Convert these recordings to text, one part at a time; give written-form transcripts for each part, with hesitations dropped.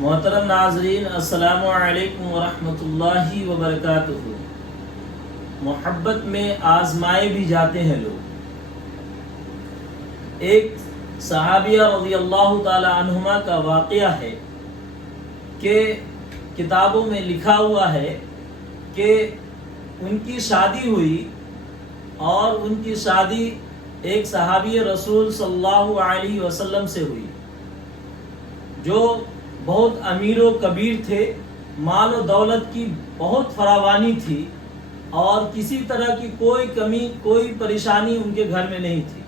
محترم ناظرین، السلام علیکم ورحمۃ اللہ وبرکاتہ۔ محبت میں آزمائے بھی جاتے ہیں لوگ۔ ایک صحابیہ رضی اللہ تعالی عنہما کا واقعہ ہے کہ کتابوں میں لکھا ہوا ہے کہ ان کی شادی ہوئی اور ان کی شادی ایک صحابی رسول صلی اللہ علیہ وسلم سے ہوئی جو بہت امیر و کبیر تھے، مال و دولت کی بہت فراوانی تھی اور کسی طرح کی کوئی کمی کوئی پریشانی ان کے گھر میں نہیں تھی۔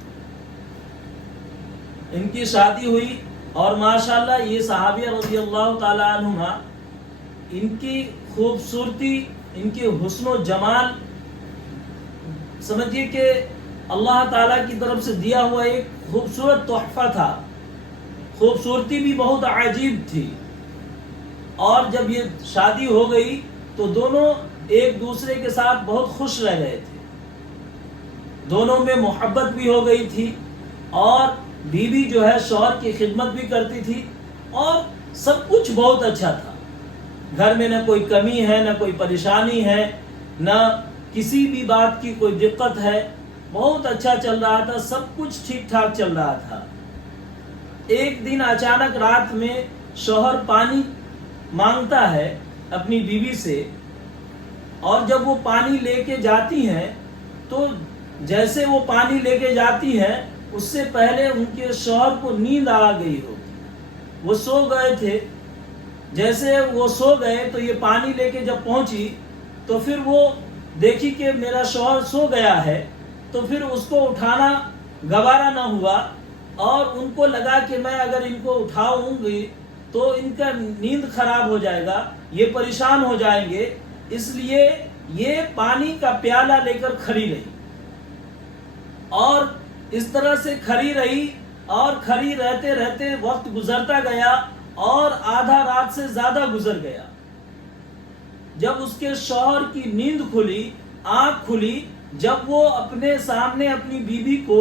ان کی شادی ہوئی اور ماشاءاللہ یہ صحابیہ رضی اللہ تعالی عنہما، ان کی خوبصورتی، ان کے حسن و جمال سمجھیے کہ اللہ تعالیٰ کی طرف سے دیا ہوا ایک خوبصورت تحفہ تھا۔ خوبصورتی بھی بہت عجیب تھی، اور جب یہ شادی ہو گئی تو دونوں ایک دوسرے کے ساتھ بہت خوش رہ گئے تھے۔ دونوں میں محبت بھی ہو گئی تھی اور بیوی جو ہے شوہر کی خدمت بھی کرتی تھی اور سب کچھ بہت اچھا تھا۔ گھر میں نہ کوئی کمی ہے، نہ کوئی پریشانی ہے، نہ کسی بھی بات کی کوئی دقت ہے، بہت اچھا چل رہا تھا، سب کچھ ٹھیک ٹھاک چل رہا تھا۔ ایک دن اچانک رات میں شوہر پانی مانگتا ہے اپنی بیوی سے، اور جب وہ پانی لے کے جاتی ہیں تو جیسے وہ پانی لے کے جاتی ہیں اس سے پہلے ان کے شوہر کو نیند آ گئی ہوتی، وہ سو گئے تھے۔ جیسے وہ سو گئے تو یہ پانی لے کے جب پہنچی تو پھر وہ دیکھی کہ میرا شوہر سو گیا ہے، تو پھر اس کو اٹھانا گوارا نہ ہوا اور ان کو لگا کہ میں اگر ان کو اٹھاؤں گی تو ان کا نیند خراب ہو جائے گا، یہ پریشان ہو جائیں گے، اس لیے یہ پانی کا پیالہ لے کر کھڑی رہی اور اس طرح سے کھڑی رہی اور کھڑی رہتے رہتے وقت گزرتا گیا اور آدھا رات سے زیادہ گزر گیا۔ جب اس کے شوہر کی نیند کھلی، آنکھ کھلی، جب وہ اپنے سامنے اپنی بیوی کو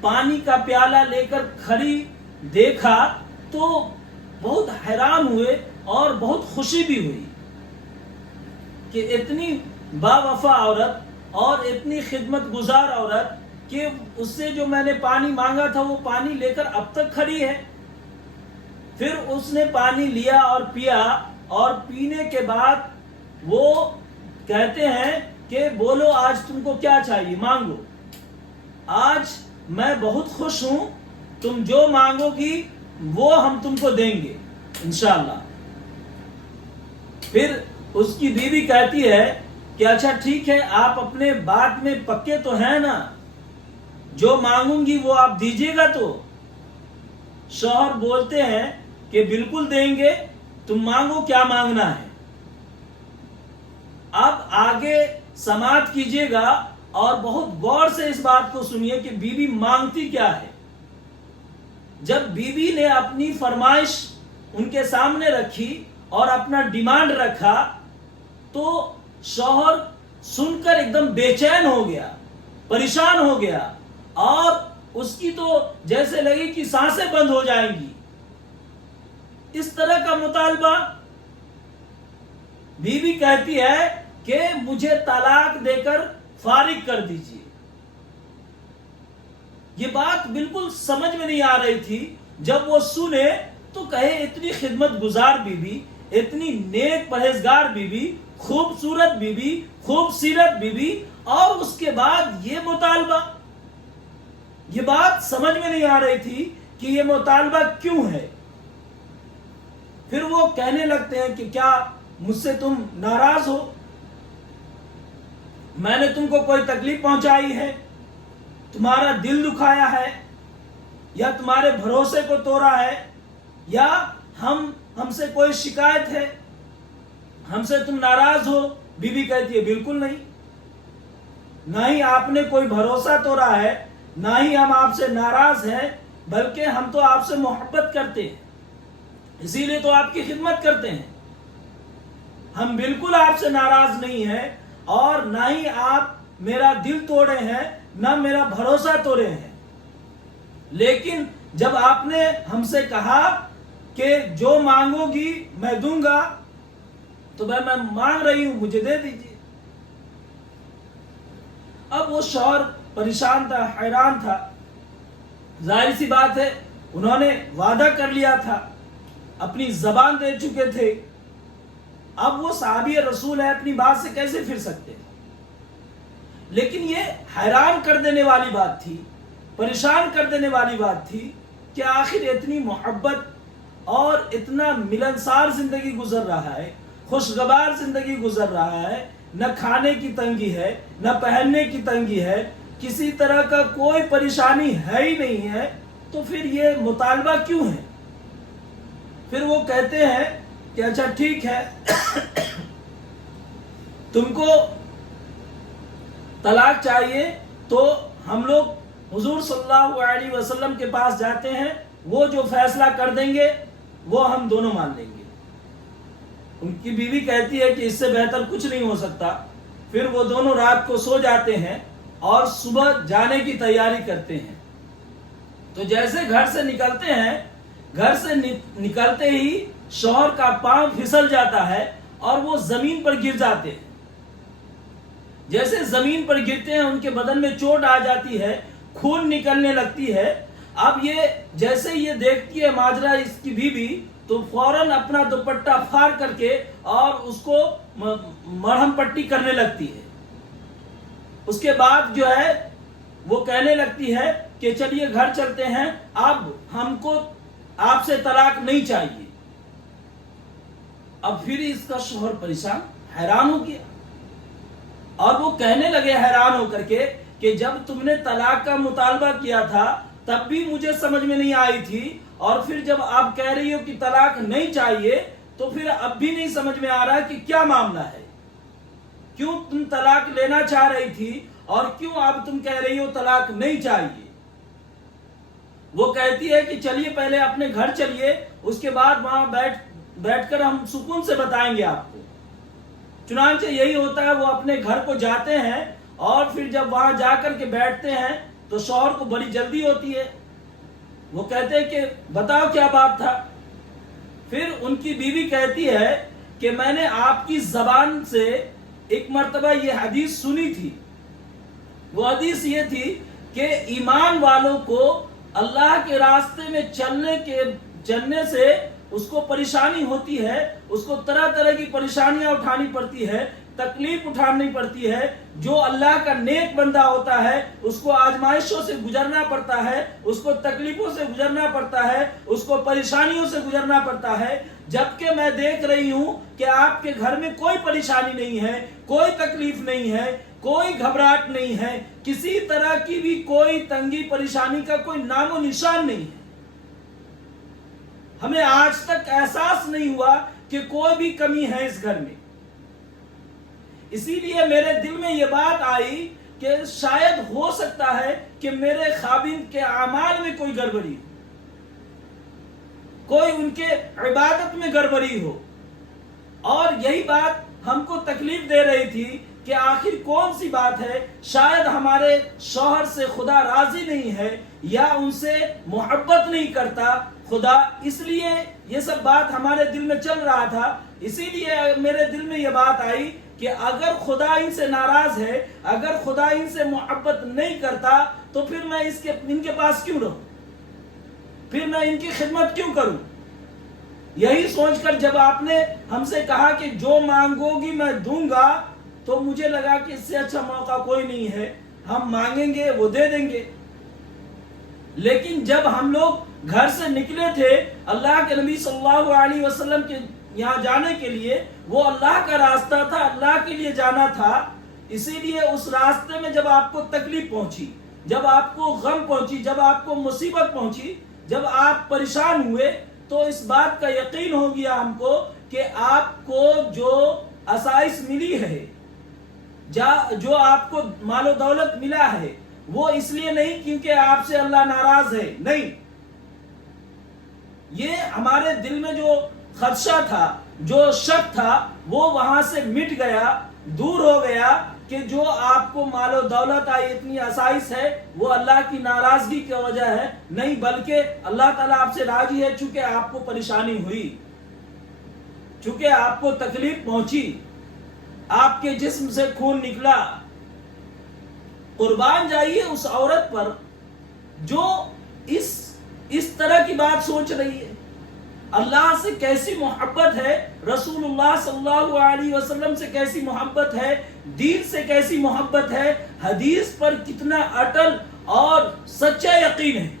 پانی کا پیالہ لے کر کھڑی دیکھا تو بہت حیران ہوئے اور بہت خوشی بھی ہوئی کہ اتنی با وفا عورت اور اتنی خدمت گزار عورت کہ اس سے جو میں نے پانی مانگا تھا وہ پانی لے کر اب تک کھڑی ہے۔ پھر اس نے پانی لیا اور پیا، اور پینے کے بعد وہ کہتے ہیں کہ بولو آج تم کو کیا چاہیے، مانگو، آج میں بہت خوش ہوں، تم جو مانگو گی وہ ہم تم کو دیں گے انشاءاللہ۔ پھر اس کی بیوی کہتی ہے کہ اچھا ٹھیک ہے، آپ اپنے بات میں پکے تو ہیں نا، جو مانگوں گی وہ آپ دیجیے گا تو؟ شوہر بولتے ہیں کہ بالکل دیں گے، تم مانگو کیا مانگنا ہے۔ اب آگے سماعت کیجیے گا اور بہت غور سے اس بات کو سنیے کہ بیوی مانگتی کیا ہے۔ جب بیوی نے اپنی فرمائش ان کے سامنے رکھی اور اپنا ڈیمانڈ رکھا تو شوہر سن کر ایک دم بے چین ہو گیا، پریشان ہو گیا، اور اس کی تو جیسے لگی کہ سانسیں بند ہو جائیں گی۔ اس طرح کا مطالبہ، بیوی کہتی ہے کہ مجھے طلاق دے کر فارغ کر دیجیے۔ یہ بات بالکل سمجھ میں نہیں آ رہی تھی۔ جب وہ سنے تو کہے اتنی خدمت گزار بیوی، اتنی نیک پرہیزگار بیوی، خوبصورت بیوی، خوبصیرت بیوی، اور اس کے بعد یہ مطالبہ، یہ بات سمجھ میں نہیں آ رہی تھی کہ یہ مطالبہ کیوں ہے۔ پھر وہ کہنے لگتے ہیں کہ کیا مجھ سے تم ناراض ہو؟ میں نے تم کو کوئی تکلیف پہنچائی ہے، تمہارا دل دکھایا ہے، یا تمہارے بھروسے کو توڑا ہے، یا ہم سے کوئی شکایت ہے، ہم سے تم ناراض ہو؟ بیوی کہتی ہے بالکل نہیں، نہ ہی آپ نے کوئی بھروسہ توڑا ہے، نہ ہی ہم آپ سے ناراض ہیں، بلکہ ہم تو آپ سے محبت کرتے ہیں، اسی لیے تو آپ کی خدمت کرتے ہیں۔ ہم بالکل آپ سے ناراض نہیں ہیں، اور نہ ہی آپ میرا دل توڑے ہیں، نہ میرا بھروسہ توڑے ہیں، لیکن جب آپ نے ہم سے کہا کہ کہ جو مانگو گی میں دوں گا، تو میں مانگ رہی ہوں، مجھے دے دیجیے۔ اب وہ شوہر پریشان تھا، حیران تھا، ظاہر سی بات ہے انہوں نے وعدہ کر لیا تھا، اپنی زبان دے چکے تھے، اب وہ صحابی رسول ہے، اپنی بات سے کیسے پھر سکتے ہیں؟ لیکن یہ حیران کر دینے والی بات تھی، پریشان کر دینے والی بات تھی کہ آخر اتنی محبت اور اتنا ملنسار زندگی گزر رہا ہے، خوشگوار زندگی گزر رہا ہے، نہ کھانے کی تنگی ہے، نہ پہننے کی تنگی ہے، کسی طرح کا کوئی پریشانی ہے ہی نہیں ہے، تو پھر یہ مطالبہ کیوں ہے؟ پھر وہ کہتے ہیں کہ اچھا ٹھیک ہے، تم کو طلاق چاہیے تو ہم لوگ حضور صلی اللہ علیہ وسلم کے پاس جاتے ہیں، وہ جو فیصلہ کر دیں گے وہ ہم دونوں مان لیں گے۔ ان کی بیوی کہتی ہے کہ اس سے بہتر کچھ نہیں ہو سکتا۔ پھر وہ دونوں رات کو سو جاتے ہیں اور صبح جانے کی تیاری کرتے ہیں۔ تو جیسے گھر سے نکلتے ہیں، گھر سے نکلتے ہی شوہر کا پاؤں پھسل جاتا ہے اور وہ زمین پر گر جاتے ہیں۔ جیسے زمین پر گرتے ہیں ان کے بدن میں چوٹ آ جاتی ہے، خون نکلنے لگتی ہے۔ اب یہ جیسے یہ دیکھتی ہے ماجرا اس کی بیوی، تو فوراً اپنا دوپٹہ پھاڑ کر کے اور اس کو مرہم پٹی کرنے لگتی ہے۔ اس کے بعد جو ہے وہ کہنے لگتی ہے کہ چلیے گھر چلتے ہیں، اب ہم کو آپ سے طلاق نہیں چاہیے۔ اب پھر اس کا شوہر پریشان، حیران ہو گیا، اور وہ کہنے لگے حیران ہو کر کے کہ جب تم نے طلاق کا مطالبہ کیا تھا تب بھی مجھے سمجھ میں نہیں آئی تھی، اور پھر جب آپ کہہ رہی ہو کہ طلاق نہیں چاہیے تو پھر اب بھی نہیں سمجھ میں آ رہا کہ کیا معاملہ ہے، کیوں تم طلاق لینا چاہ رہی تھی اور کیوں اب تم کہہ رہی ہو طلاق نہیں چاہیے۔ وہ کہتی ہے کہ چلیے پہلے اپنے گھر چلیے، اس کے بعد وہاں بیٹھ کر ہم سکون سے بتائیں گے آپ کو۔ چنانچہ یہی ہوتا ہے، وہ اپنے گھر کو جاتے ہیں اور پھر جب وہاں جا کر کے بیٹھتے ہیں تو شوہر کو بڑی جلدی ہوتی ہے۔ وہ کہتے ہیں کہ بتاؤ کیا بات تھا۔ پھر ان کی بیوی کہتی ہے کہ میں نے آپ کی زبان سے ایک مرتبہ یہ حدیث سنی تھی، وہ حدیث یہ تھی کہ ایمان والوں کو اللہ کے راستے میں چلنے سے اس کو پریشانی ہوتی ہے، اس کو طرح طرح کی پریشانیاں اٹھانی پڑتی ہے، تکلیف اٹھانی پڑتی ہے۔ جو اللہ کا نیک بندہ ہوتا ہے اس کو آزمائشوں سے گزرنا پڑتا ہے، اس کو تکلیفوں سے گزرنا پڑتا ہے، اس کو پریشانیوں سے گزرنا پڑتا ہے۔ جبکہ میں دیکھ رہی ہوں کہ آپ کے گھر میں کوئی پریشانی نہیں ہے، کوئی تکلیف نہیں ہے، کوئی گھبراہٹ نہیں ہے، کسی طرح کی بھی کوئی تنگی پریشانی کا کوئی نام و نشان نہیں ہے۔ ہمیں آج تک احساس نہیں ہوا کہ کوئی بھی کمی ہے اس گھر میں۔ اسی لیے میرے دل میں یہ بات آئی کہ شاید ہو سکتا ہے کہ میرے خاوند کے اعمال میں کوئی گڑبڑی ہو، کوئی ان کے عبادت میں گڑبڑی ہو، اور یہی بات ہم کو تکلیف دے رہی تھی کہ آخر کون سی بات ہے، شاید ہمارے شوہر سے خدا راضی نہیں ہے یا ان سے محبت نہیں کرتا خدا، اس لیے یہ سب بات ہمارے دل میں چل رہا تھا۔ اسی لیے میرے دل میں یہ بات آئی کہ اگر خدا ان سے ناراض ہے، اگر خدا ان سے محبت نہیں کرتا تو پھر میں ان کے پاس کیوں رہوں، پھر میں ان کی خدمت کیوں کروں۔ یہی سوچ کر جب آپ نے ہم سے کہا کہ جو مانگو گی میں دوں گا، تو مجھے لگا کہ اس سے اچھا موقع کوئی نہیں ہے، ہم مانگیں گے وہ دے دیں گے۔ لیکن جب ہم لوگ گھر سے نکلے تھے اللہ کے نبی صلی اللہ علیہ وسلم کے یہاں جانے کے لیے، وہ اللہ کا راستہ تھا، اللہ کے لیے جانا تھا، اسی لیے اس راستے میں جب آپ کو تکلیف پہنچی، جب آپ کو غم پہنچی، جب آپ کو مصیبت پہنچی، جب آپ پریشان ہوئے، تو اس بات کا یقین ہو گیا ہم کو کہ آپ کو جو آسائش ملی ہے، جو آپ کو مال و دولت ملا ہے، وہ اس لیے نہیں کیونکہ آپ سے اللہ ناراض ہے، نہیں، یہ ہمارے دل میں جو خدشہ تھا، جو شک تھا، وہ وہاں سے مٹ گیا، دور ہو گیا، کہ جو آپ کو مال و دولت آئی، اتنی آسائش ہے، وہ اللہ کی ناراضگی کی وجہ ہے، نہیں بلکہ اللہ تعالیٰ آپ سے راضی ہے چونکہ آپ کو پریشانی ہوئی، چونکہ آپ کو تکلیف پہنچی، آپ کے جسم سے خون نکلا۔ قربان جائیے اس عورت پر جو اس طرح کی بات سوچ رہی ہے۔ اللہ سے کیسی محبت ہے، رسول اللہ صلی اللہ علیہ وسلم سے کیسی محبت ہے، دین سے کیسی محبت ہے، حدیث پر کتنا اٹل اور سچا یقین ہے،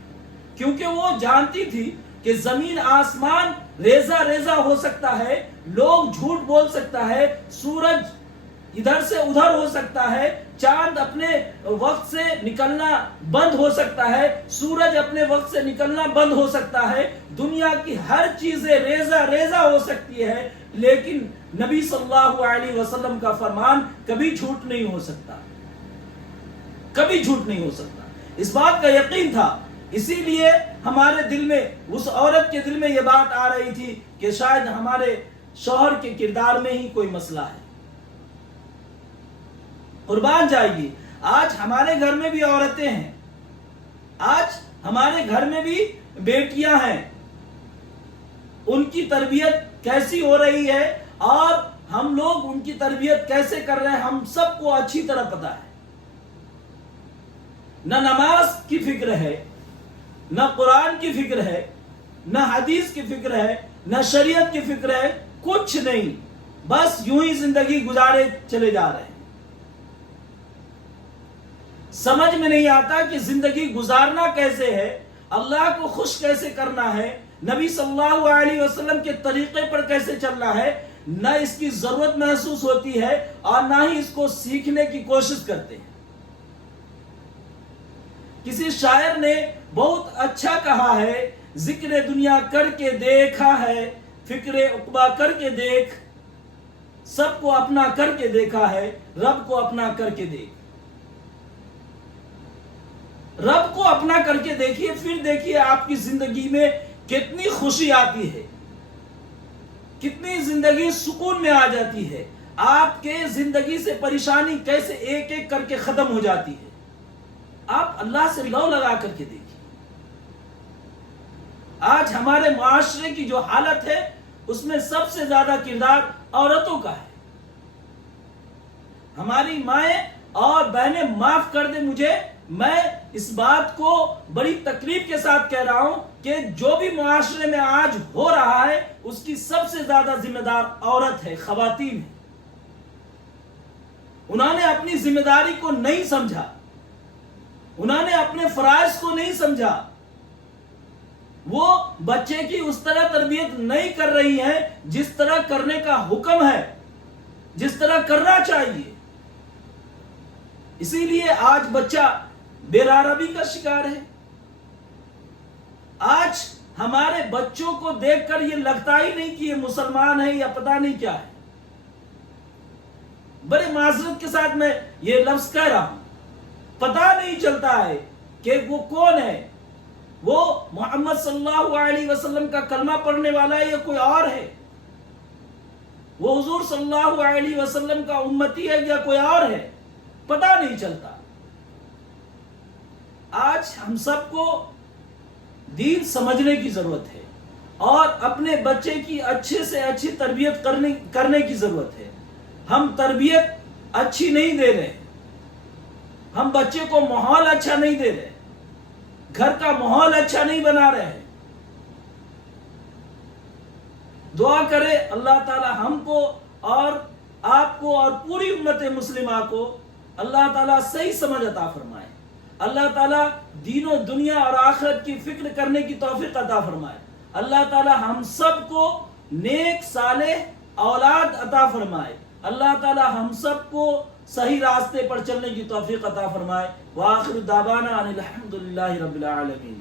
کیونکہ وہ جانتی تھی کہ زمین آسمان ریزہ ریزہ ہو سکتا ہے، لوگ جھوٹ بول سکتا ہے، سورج ادھر سے ادھر ہو سکتا ہے، چاند اپنے وقت سے نکلنا بند ہو سکتا ہے، سورج اپنے وقت سے نکلنا بند ہو سکتا ہے، دنیا کی ہر چیزیں ریزہ ریزہ ہو سکتی ہے، لیکن نبی صلی اللہ علیہ وسلم کا فرمان کبھی جھوٹ نہیں ہو سکتا، کبھی جھوٹ نہیں ہو سکتا۔ اس بات کا یقین تھا، اسی لیے ہمارے دل میں، اس عورت کے دل میں یہ بات آ رہی تھی کہ شاید ہمارے شوہر کے کردار میں ہی کوئی مسئلہ ہے۔ قربان جائیے، آج ہمارے گھر میں بھی عورتیں ہیں، آج ہمارے گھر میں بھی بیٹیاں ہیں، ان کی تربیت کیسی ہو رہی ہے اور ہم لوگ ان کی تربیت کیسے کر رہے ہیں، ہم سب کو اچھی طرح پتا ہے۔ نہ نماز کی فکر ہے، نہ قرآن کی فکر ہے، نہ حدیث کی فکر ہے، نہ شریعت کی فکر ہے، کچھ نہیں، بس یوں ہی زندگی گزارے چلے جا رہے ہیں۔ سمجھ میں نہیں آتا کہ زندگی گزارنا کیسے ہے، اللہ کو خوش کیسے کرنا ہے، نبی صلی اللہ علیہ وسلم کے طریقے پر کیسے چلنا ہے، نہ اس کی ضرورت محسوس ہوتی ہے اور نہ ہی اس کو سیکھنے کی کوشش کرتے ہیں۔ کسی شاعر نے بہت اچھا کہا ہے، ذکر دنیا کر کے دیکھا ہے، فکر عقبہ کر کے دیکھ، سب کو اپنا کر کے دیکھا ہے، رب کو اپنا کر کے دیکھ۔ رب کو اپنا کر کے دیکھیے، پھر دیکھیے آپ کی زندگی میں کتنی خوشی آتی ہے، کتنی زندگی سکون میں آ جاتی ہے، آپ کے زندگی سے پریشانی کیسے ایک ایک کر کے ختم ہو جاتی ہے۔ آپ اللہ سے لو لگا کر کے دیکھیے۔ آج ہمارے معاشرے کی جو حالت ہے اس میں سب سے زیادہ کردار عورتوں کا ہے۔ ہماری مائیں اور بہنیں معاف کر دیں مجھے، میں اس بات کو بڑی تکلیف کے ساتھ کہہ رہا ہوں کہ جو بھی معاشرے میں آج ہو رہا ہے اس کی سب سے زیادہ ذمہ دار عورت ہے، خواتین ہے۔ انہوں نے اپنی ذمہ داری کو نہیں سمجھا، انہوں نے اپنے فرائض کو نہیں سمجھا، وہ بچے کی اس طرح تربیت نہیں کر رہی ہیں جس طرح کرنے کا حکم ہے، جس طرح کرنا چاہیے۔ اسی لیے آج بچہ بے-رحمی کا شکار ہے۔ آج ہمارے بچوں کو دیکھ کر یہ لگتا ہی نہیں کہ یہ مسلمان ہے یا پتہ نہیں کیا ہے۔ بڑے معذرت کے ساتھ میں یہ لفظ کہہ رہا ہوں، پتہ نہیں چلتا ہے کہ وہ کون ہے، وہ محمد صلی اللہ علیہ وسلم کا کلمہ پڑھنے والا ہے یا کوئی اور ہے، وہ حضور صلی اللہ علیہ وسلم کا امتی ہے یا کوئی اور ہے، پتہ نہیں چلتا۔ آج ہم سب کو دین سمجھنے کی ضرورت ہے اور اپنے بچے کی اچھے سے اچھی تربیت کرنے کی ضرورت ہے۔ ہم تربیت اچھی نہیں دے رہے، ہم بچے کو ماحول اچھا نہیں دے رہے، گھر کا ماحول اچھا نہیں بنا رہے ہیں۔ دعا کرے اللہ تعالی ہم کو اور آپ کو اور پوری امت مسلمہ کو اللہ تعالیٰ صحیح سمجھ عطا فرمائے، اللہ تعالیٰ دین و دنیا اور آخرت کی فکر کرنے کی توفیق عطا فرمائے، اللہ تعالیٰ ہم سب کو نیک صالح اولاد عطا فرمائے، اللہ تعالیٰ ہم سب کو صحیح راستے پر چلنے کی توفیق عطا فرمائے۔ وآخر دعوانا ان الحمد للہ رب العالمین۔